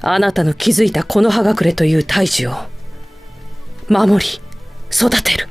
あなたの築いた木の葉隠れという大樹を守り育てる。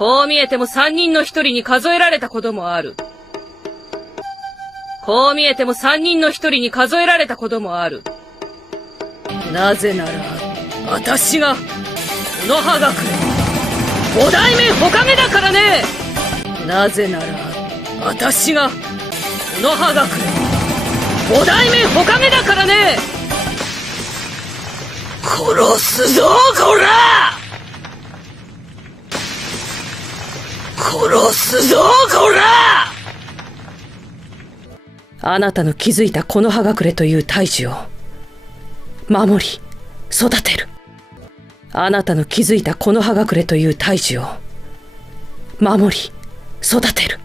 こう見えても3人の1人に数えられたこともある。こう見えても3人の1人に数えられたこともある。なぜなら、私が、この葉隠れ、5代目火影だからね。なぜなら、私が、この葉隠れ、5代目火影だからね。殺すぞ、こら！殺すぞ、こら！あなたの築いたこの葉隠れという大樹を守り育てる。あなたの築いたこの葉隠れという大樹を守り育てる。